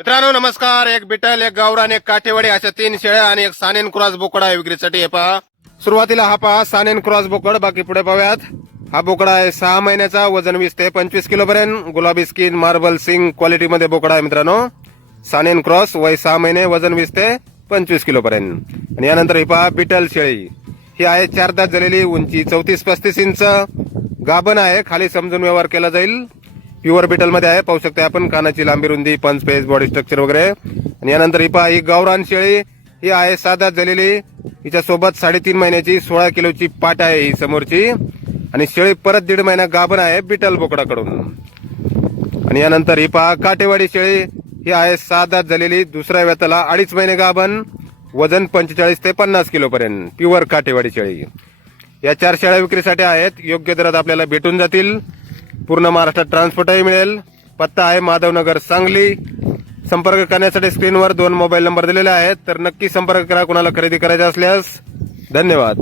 मित्रांनो नमस्कार. एक बिटल एक गावरान एक काठेवाडी अशा तीन शेळ्या आणि एक सानेन क्रॉस बोकडा आहे विक्रीसाठी. हे पहा. सुरुवातीला हा पहा सानेन क्रॉस बोकड. बाकी पुढे पाहूयात. हा बोकडा आहे सहा महिन्याचा वजन वीस ते पंचवीस किलो पर्यंत गुलाबी स्किन मार्बल सिंग क्वालिटी मध्ये बोकडा आहे मित्रांनो. सानेन क्रॉस वय सहा महिने वजन वीस ते पंचवीस किलो पर्यंत आणि यानंतर ही पहा बिटल शेळी. ही आहे चार दात झालेली उंची चौतीस पस्तीस इंच. गाभण आहे खाली समजून व्यवहार केला जाईल. प्युअर बिटलमध्ये आहे. पाहू शकता आपण कानाची लांबी रुंदी पंच फेस बॉडी स्ट्रक्चर वगैरे. आणि यानंतर ही पहा ही गावरान शेळी ही आहे साधात झालेली. हिच्या सोबत साडेतीन महिन्याची सोळा किलोची पाट आहे ही समोरची. आणि शेळी परत दीड महिना गाभण आहे बिटल बोकडाकडून. आणि यानंतर ही पहा काटेवाडी शेळी ही आहे सहा झालेली. दुसऱ्या व्यताला अडीच महिने गाभण वजन पंचेचाळीस ते पन्नास किलोपर्यंत. प्युअर काटेवाडी शेळी. या चार शेळ्या विक्रीसाठी आहेत. योग्य दरात आपल्याला भेटून जातील. पूर्ण महाराष्ट्रात ट्रान्सपोर्टही मिळेल. पत्ता आहे माधवनगर सांगली. संपर्क करण्यासाठी स्क्रीनवर दोन मोबाईल नंबर दिलेले आहेत. तर नक्की संपर्क करा कुणाला खरेदी करायचे असल्यास. धन्यवाद.